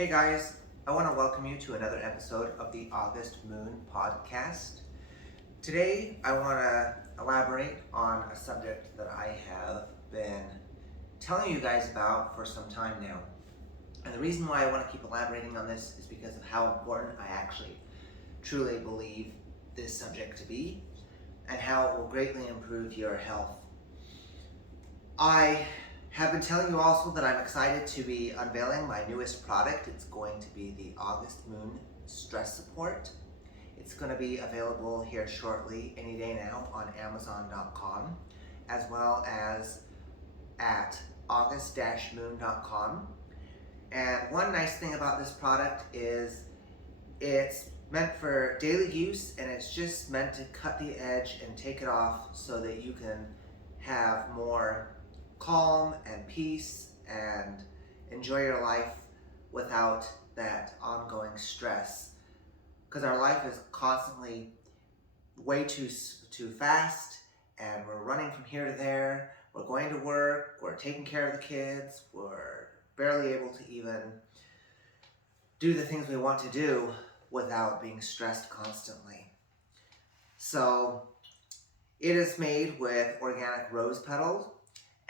Hey guys, I want to welcome you to another episode of the August Moon podcast. Today I want to elaborate on a subject that I have been telling you guys about for some time now. And the reason why I want to keep elaborating on this is because of how important I actually truly believe this subject to be and how it will greatly improve your health. I have been telling you also that I'm excited to be unveiling my newest product. It's going to be the August Moon Stress Support. It's going to be available here shortly, any day now, on Amazon.com, as well as at august-moon.com. And one nice thing about this product is it's meant for daily use, and it's just meant to cut the edge and take it off so that you can have more calm and peace and enjoy your life without that ongoing stress. Because our life is constantly way too fast, and we're running from here to there. We're going to work, we're taking care of the kids, we're barely able to even do the things we want to do without being stressed constantly. So it is made with organic rose petals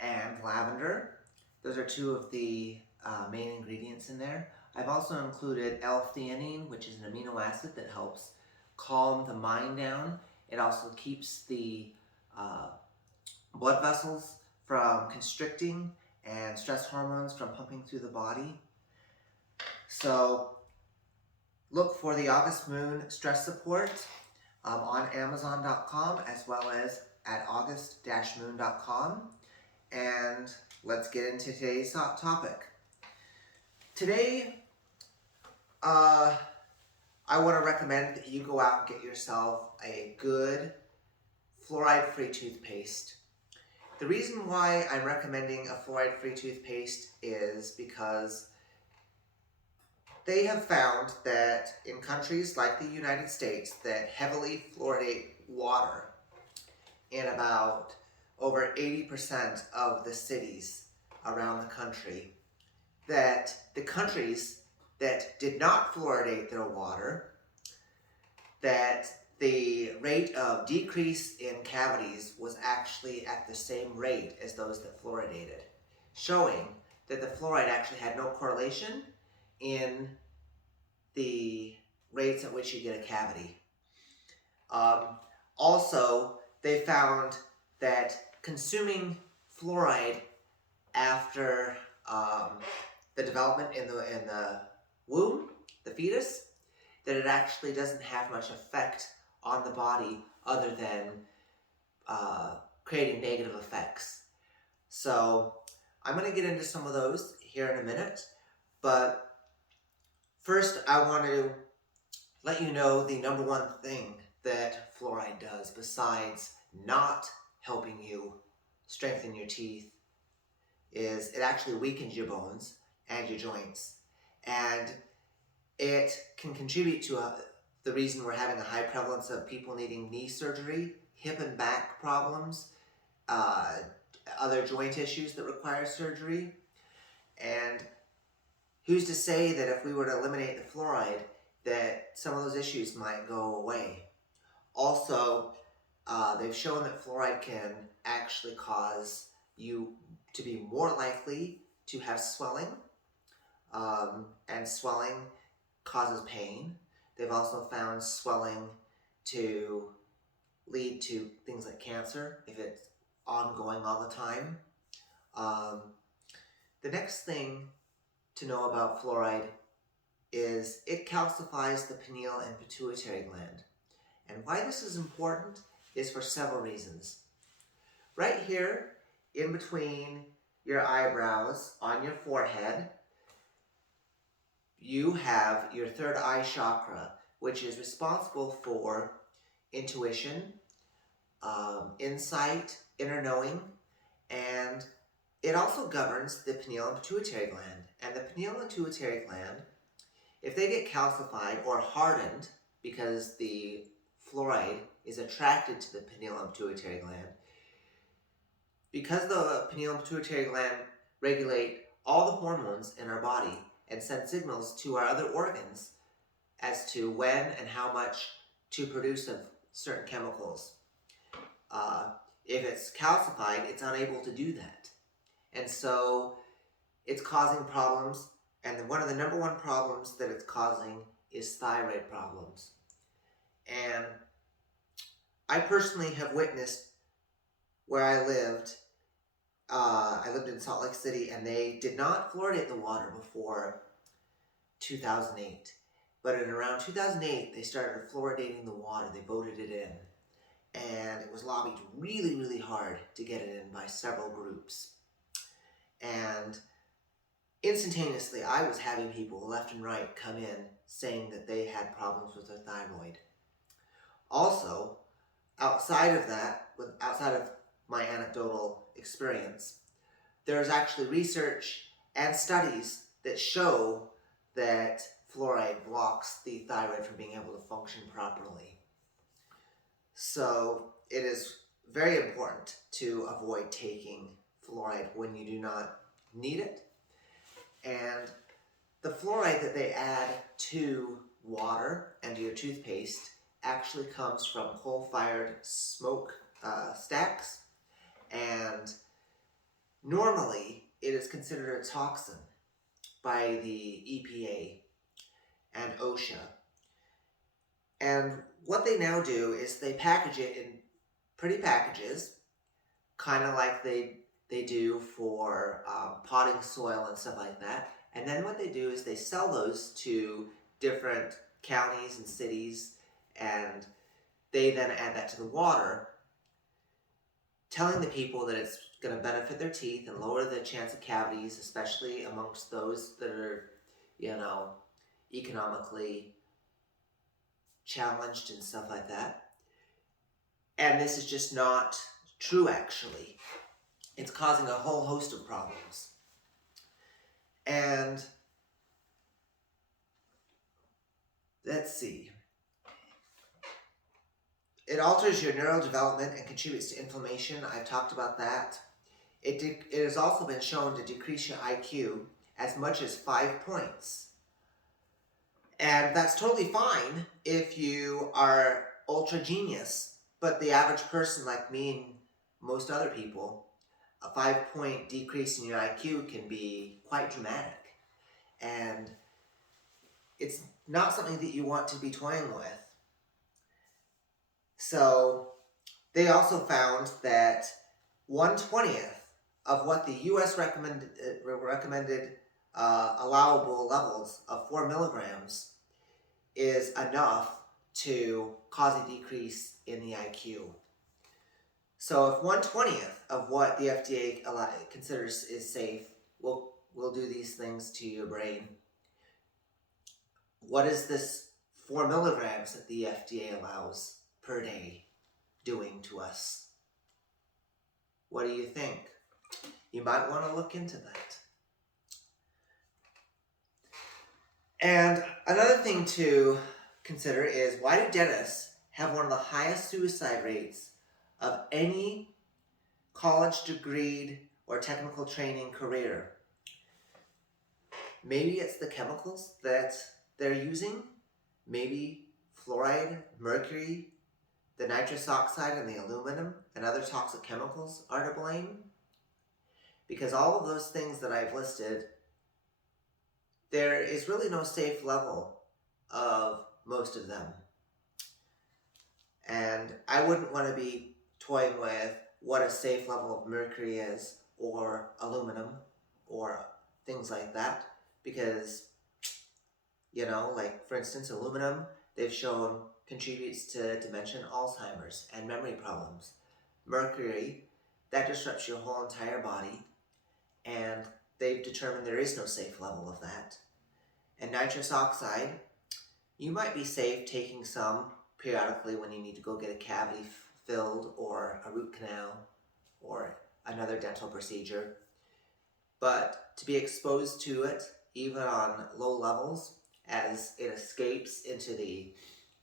and lavender. Those are two of the main ingredients in there. I've also included L-theanine, which is an amino acid that helps calm the mind down. It also keeps the blood vessels from constricting and stress hormones from pumping through the body. So look for the August Moon Stress Support on Amazon.com as well as at august-moon.com. And let's get into today's topic. Today, I want to recommend that you go out and get yourself a good fluoride-free toothpaste. The reason why I'm recommending a fluoride-free toothpaste is because they have found that in countries like the United States that heavily fluoridate water, in about over 80% of the cities around the country, that the countries that did not fluoridate their water, that the rate of decrease in cavities was actually at the same rate as those that fluoridated, showing that the fluoride actually had no correlation in the rates at which you get a cavity. Also, they found that consuming fluoride after the development in the womb, the fetus, that it actually doesn't have much effect on the body other than creating negative effects. So I'm going to get into some of those here in a minute, but first I want to let you know the number one thing that fluoride does besides not helping you strengthen your teeth is it actually weakens your bones and your joints, and it can contribute to the reason we're having a high prevalence of people needing knee surgery, hip and back problems, other joint issues that require surgery. And who's to say that if we were to eliminate the fluoride that some of those issues might go away. Also, they've shown that fluoride can actually cause you to be more likely to have swelling, and swelling causes pain. They've also found swelling to lead to things like cancer if it's ongoing all the time. The next thing to know about fluoride is it calcifies the pineal and pituitary gland. And why this is important is for several reasons. Right here, in between your eyebrows, on your forehead, you have your third eye chakra, which is responsible for intuition, insight, inner knowing, and it also governs the pineal and pituitary gland. And the pineal and pituitary gland, if they get calcified or hardened because the fluoride is attracted to the pineal and pituitary gland, because the pineal and pituitary gland regulate all the hormones in our body and send signals to our other organs as to when and how much to produce of certain chemicals. If it's calcified, it's unable to do that. And so it's causing problems, and one of the number one problems that it's causing is thyroid problems. And I personally have witnessed where I lived in Salt Lake City, and they did not fluoridate the water before 2008. But in around 2008, they started fluoridating the water. They voted it in. And it was lobbied really, really hard to get it in by several groups. And instantaneously, I was having people left and right come in saying that they had problems with their thyroid. Also, outside of my anecdotal experience, there's actually research and studies that show that fluoride blocks the thyroid from being able to function properly. So it is very important to avoid taking fluoride when you do not need it. And the fluoride that they add to water and to your toothpaste actually comes from coal-fired smoke stacks, and normally it is considered a toxin by the EPA and OSHA. And what they now do is they package it in pretty packages, kind of like they do for potting soil and stuff like that. And then what they do is they sell those to different counties and cities, and they then add that to the water, telling the people that it's going to benefit their teeth and lower the chance of cavities, especially amongst those that are, economically challenged and stuff like that. And this is just not true, actually. It's causing a whole host of problems. And let's see. It alters your neural development and contributes to inflammation. I've talked about that. It has also been shown to decrease your IQ as much as 5 points. And that's totally fine if you are ultra genius. But the average person like me and most other people, a 5-point decrease in your IQ can be quite dramatic. And it's not something that you want to be toying with. So they also found that 1/20th of what the U.S. recommended allowable levels of 4 milligrams is enough to cause a decrease in the IQ. So if 1/20th of what the FDA considers is safe will do these things to your brain, what is this 4 milligrams that the FDA allows per day doing to us? What do you think? You might want to look into that. And another thing to consider is, why do dentists have one of the highest suicide rates of any college degreed or technical training career? Maybe it's the chemicals that they're using. Maybe fluoride, mercury, the nitrous oxide, and the aluminum and other toxic chemicals are to blame. Because all of those things that I've listed, there is really no safe level of most of them. And I wouldn't want to be toying with what a safe level of mercury is, or aluminum, or things like that. Because, like for instance, aluminum, they've shown contributes to dementia, Alzheimer's, and memory problems. Mercury, that disrupts your whole entire body, and they've determined there is no safe level of that. And nitrous oxide, you might be safe taking some periodically when you need to go get a cavity filled, or a root canal, or another dental procedure. But to be exposed to it, even on low levels, as it escapes into the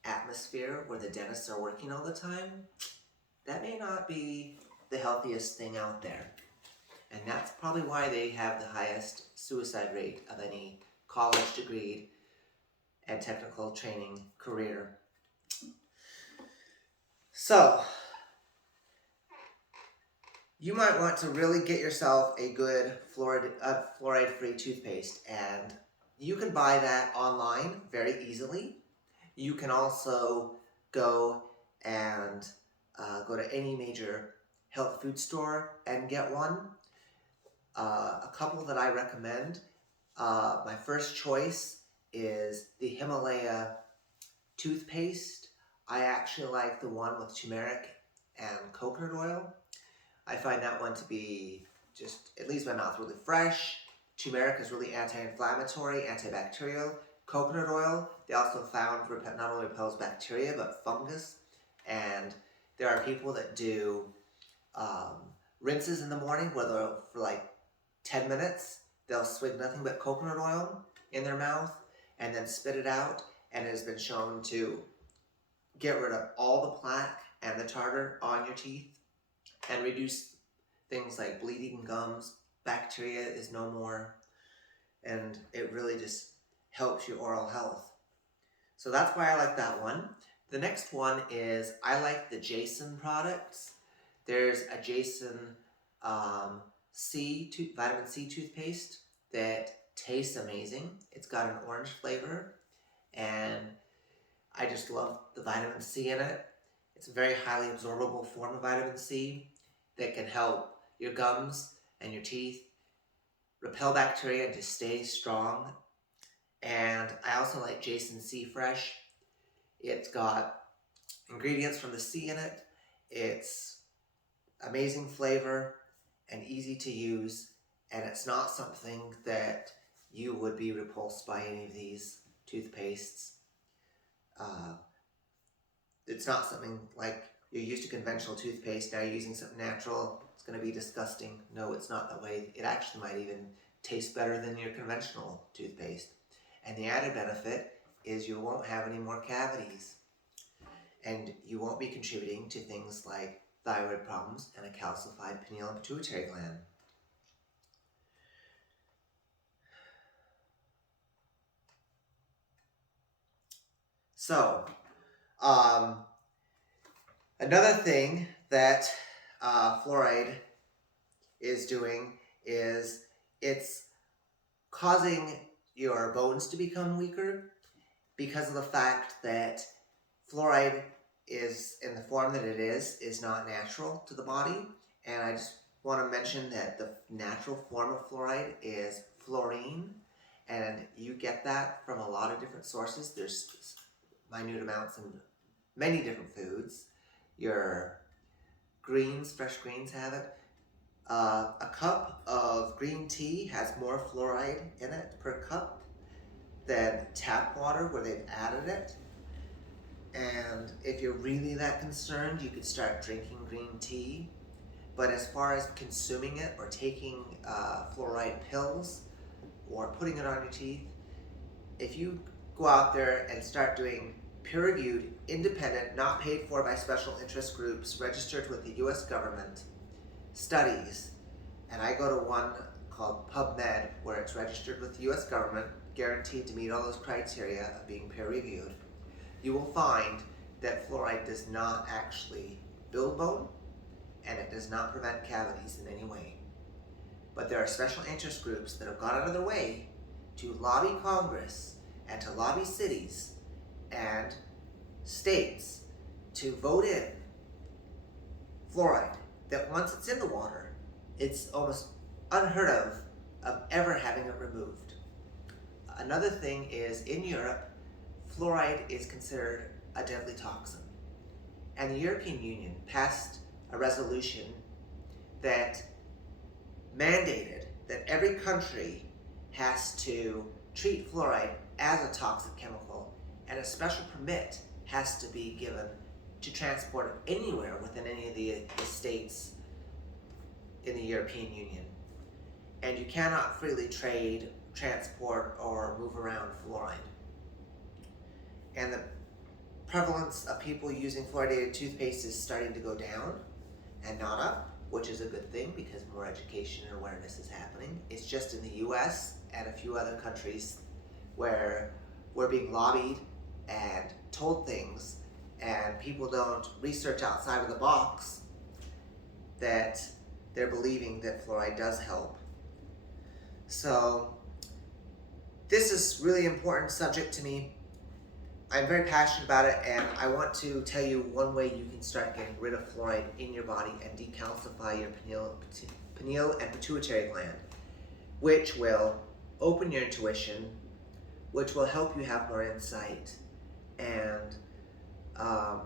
atmosphere where the dentists are working all the time, that may not be the healthiest thing out there. And that's probably why they have the highest suicide rate of any college degree and technical training career. So, you might want to really get yourself a good fluoride-free toothpaste, and you can buy that online very easily. You can also go and go to any major health food store and get one. A couple that I recommend. My first choice is the Himalaya toothpaste. I actually like the one with turmeric and coconut oil. I find that one to be just, it leaves my mouth really fresh. Turmeric is really anti-inflammatory, antibacterial. Coconut oil, they also found not only repels bacteria, but fungus. And there are people that do rinses in the morning where they'll, for like 10 minutes, they'll swig nothing but coconut oil in their mouth and then spit it out. And it has been shown to get rid of all the plaque and the tartar on your teeth and reduce things like bleeding gums. Bacteria is no more, and it really just helps your oral health. So that's why I like that one. The next one is, I like the Jason products. There's a Jason vitamin C toothpaste that tastes amazing. It's got an orange flavor, and I just love the vitamin C in it. It's a very highly absorbable form of vitamin C that can help your gums and your teeth repel bacteria and just stay strong. And I also like Jason C Fresh. It's got ingredients from the sea in it. It's amazing flavor and easy to use, and it's not something that you would be repulsed by any of these toothpastes. It's not something like you're used to conventional toothpaste, now you're using something natural, it's going to be disgusting. No, it's not that way. It actually might even taste better than your conventional toothpaste. And the added benefit is you won't have any more cavities. And you won't be contributing to things like thyroid problems and a calcified pineal and pituitary gland. So, another thing that fluoride is doing is it's causing your bones to become weaker because of the fact that fluoride is, in the form that it is not natural to the body. And I just want to mention that the natural form of fluoride is fluorine, and you get that from a lot of different sources. There's minute amounts in many different foods. Your greens, fresh greens have it. A cup of green tea has more fluoride in it per cup than tap water where they've added it. And if you're really that concerned, you could start drinking green tea. But as far as consuming it or taking fluoride pills or putting it on your teeth, if you go out there and start doing peer-reviewed, independent, not paid for by special interest groups, registered with the US government, studies, and I go to one called PubMed where it's registered with the US government, guaranteed to meet all those criteria of being peer-reviewed, you will find that fluoride does not actually build bone, and it does not prevent cavities in any way. But there are special interest groups that have gone out of their way to lobby Congress and to lobby cities and states to vote in fluoride, that once it's in the water, it's almost unheard of ever having it removed. Another thing is, in Europe, fluoride is considered a deadly toxin. And the European Union passed a resolution that mandated that every country has to treat fluoride as a toxic chemical, and a special permit has to be given to transport it anywhere within any of the states in the European Union. And you cannot freely trade, transport, or move around fluoride. And the prevalence of people using fluoridated toothpaste is starting to go down and not up, which is a good thing because more education and awareness is happening. It's just in the US and a few other countries where we're being lobbied and told things, and people don't research outside of the box, that they're believing that fluoride does help. So this is really important subject to me. I'm very passionate about it, and I want to tell you one way you can start getting rid of fluoride in your body and decalcify your pineal and pituitary gland, which will open your intuition, which will help you have more insight and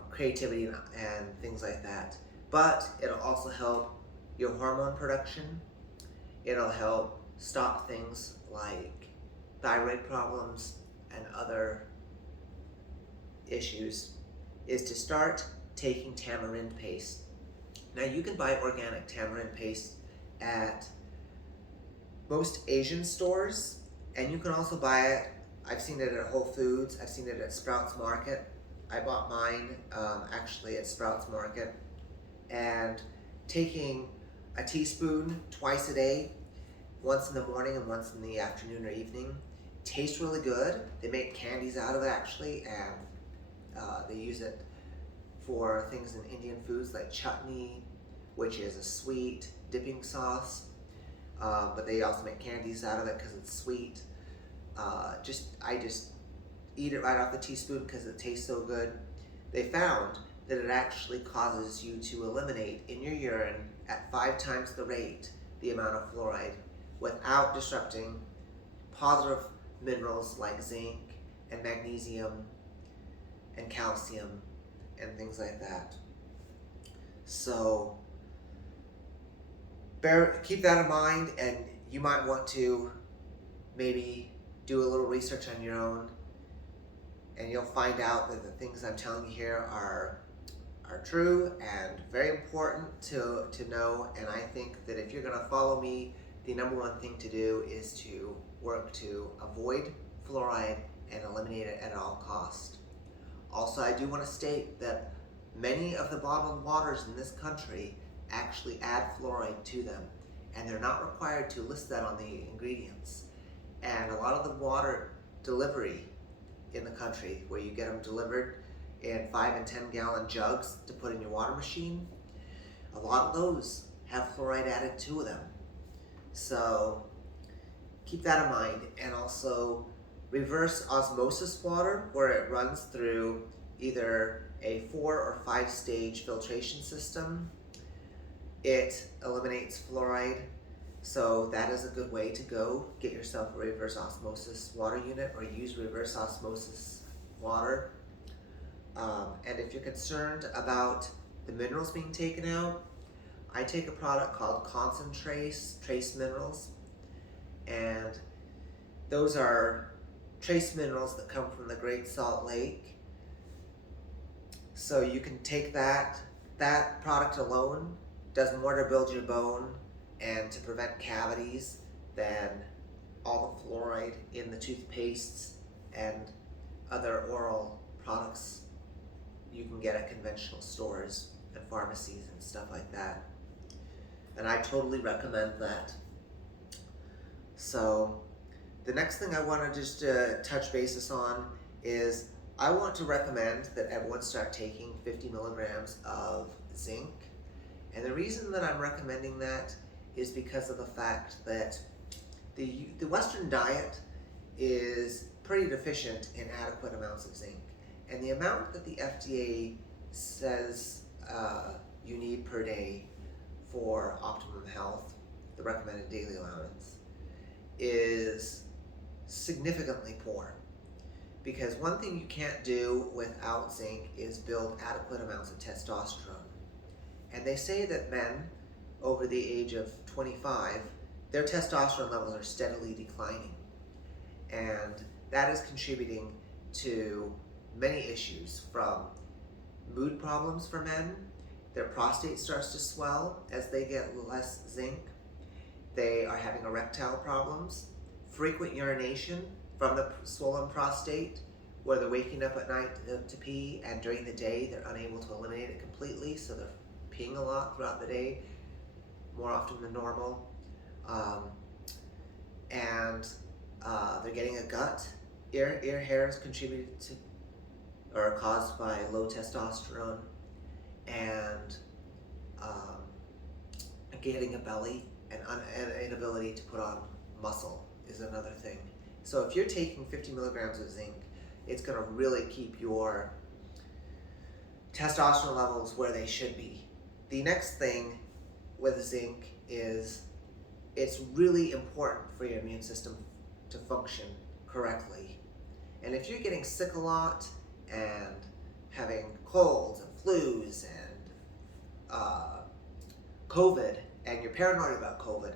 creativity and things like that. But it'll also help your hormone production. It'll help stop things like thyroid problems and other issues, is to start taking tamarind paste. Now you can buy organic tamarind paste at most Asian stores, and you can also buy it, I've seen it at Whole Foods, I've seen it at Sprouts Market. I bought mine actually at Sprouts Market, and taking a teaspoon twice a day, once in the morning and once in the afternoon or evening, tastes really good. They make candies out of it actually, and they use it for things in Indian foods like chutney, which is a sweet dipping sauce, but they also make candies out of it because it's sweet. I just eat it right off the teaspoon because it tastes so good. They found that it actually causes you to eliminate in your urine at 5 times the rate the amount of fluoride without disrupting positive minerals like zinc and magnesium and calcium and things like that. So keep that in mind, and you might want to maybe do a little research on your own, and you'll find out that the things I'm telling you here are true and very important to know. And I think that if you're going to follow me, the number one thing to do is to work to avoid fluoride and eliminate it at all costs. Also, I do want to state that many of the bottled waters in this country actually add fluoride to them, and they're not required to list that on the ingredients. And a lot of the water delivery in the country, where you get them delivered in 5 and 10 gallon jugs to put in your water machine, a lot of those have fluoride added to them. So keep that in mind. And also reverse osmosis water, where it runs through either a 4 or 5 stage filtration system. It eliminates fluoride, so that is a good way to go. Get yourself a reverse osmosis water unit, or use reverse osmosis water. And if you're concerned about the minerals being taken out, I take a product called Concentrace Trace Minerals, and those are trace minerals that come from the Great Salt Lake. So you can take that product alone does more to build your bone and to prevent cavities than all the fluoride in the toothpastes and other oral products you can get at conventional stores and pharmacies and stuff like that. And I totally recommend that. So the next thing I want to just touch basis on is I want to recommend that everyone start taking 50 milligrams of zinc. And the reason that I'm recommending that is because of the fact that the Western diet is pretty deficient in adequate amounts of zinc. And the amount that the FDA says you need per day for optimum health, the recommended daily allowance, is significantly poor. Because one thing you can't do without zinc is build adequate amounts of testosterone. And they say that men over the age of 25, their testosterone levels are steadily declining. And that is contributing to many issues, from mood problems for men. Their prostate starts to swell as they get less zinc. They are having erectile problems, frequent urination from the swollen prostate, where they're waking up at night to pee, and during the day they're unable to eliminate it completely, so they're peeing a lot throughout the day, more often than normal. And they're getting a gut ear hairs contributed to or are caused by low testosterone, and um, getting a belly and an inability to put on muscle is another thing. So if you're taking 50 milligrams of zinc, it's going to really keep your testosterone levels where they should be. The next thing with zinc is it's really important for your immune system to function correctly. And if you're getting sick a lot and having colds and flus and COVID, and you're paranoid about COVID,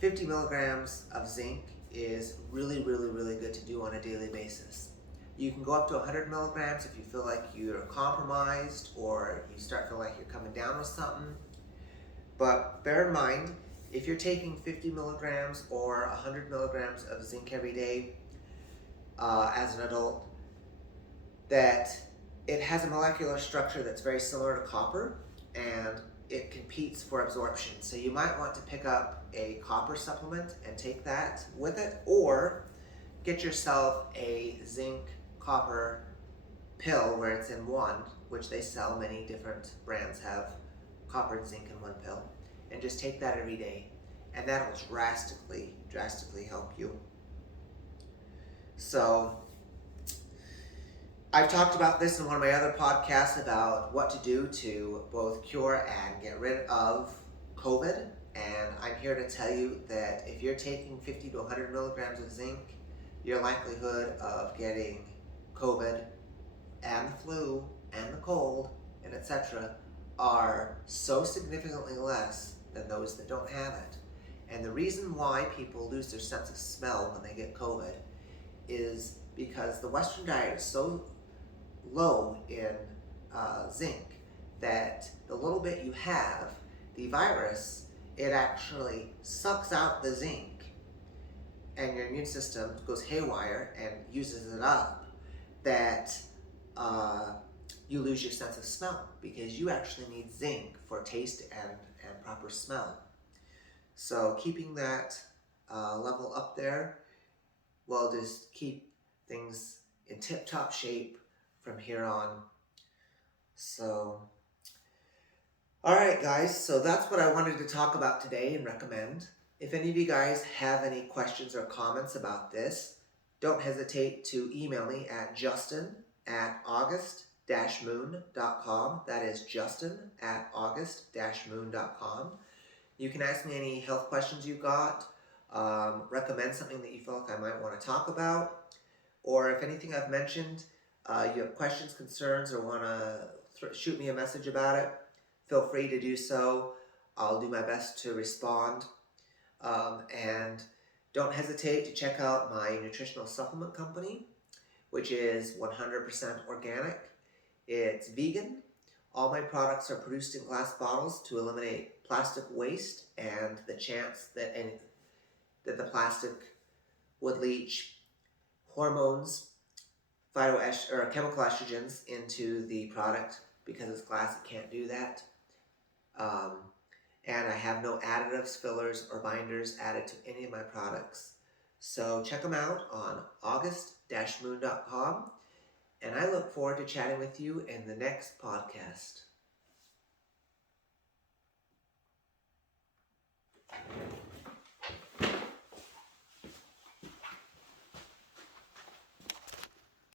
50 milligrams of zinc is really, really, really good to do on a daily basis. You can go up to 100 milligrams if you feel like you're compromised or you start feeling like you're coming down with something. But bear in mind, if you're taking 50 milligrams or 100 milligrams of zinc every day as an adult, that it has a molecular structure that's very similar to copper, and it competes for absorption. So you might want to pick up a copper supplement and take that with it, or get yourself a zinc copper pill where it's in one, which they sell. Many different brands have copper and zinc in one pill, and just take that every day, and that will drastically help you. So I've talked about this in one of my other podcasts about what to do to both cure and get rid of COVID, and I'm here to tell you that if you're taking 50 to 100 milligrams of zinc, your likelihood of getting COVID and the flu and the cold and etc. are so significantly less than those that don't have it. And the reason why people lose their sense of smell when they get COVID is because the Western diet is so low in zinc that the little bit you have, the virus, it actually sucks out the zinc, and your immune system goes haywire and uses it up, that you lose your sense of smell, because you actually need zinc for taste and proper smell. So keeping that level up there will just keep things in tip-top shape from here on. So, alright guys, so that's what I wanted to talk about today and recommend. If any of you guys have any questions or comments about this, don't hesitate to email me at justin@august-moon.com. That is justin@august-moon.com. You can ask me any health questions you've got, recommend something that you feel like I might want to talk about, or if anything I've mentioned, you have questions, concerns, or want to shoot me a message about it, feel free to do so. I'll do my best to respond. And don't hesitate to check out my nutritional supplement company, which is 100% organic. It's vegan. All my products are produced in glass bottles to eliminate plastic waste and the chance that the plastic would leach hormones, chemical estrogens into the product. Because it's glass, it can't do that. And I have no additives, fillers, or binders added to any of my products. So check them out on august-moon.com, and I look forward to chatting with you in the next podcast.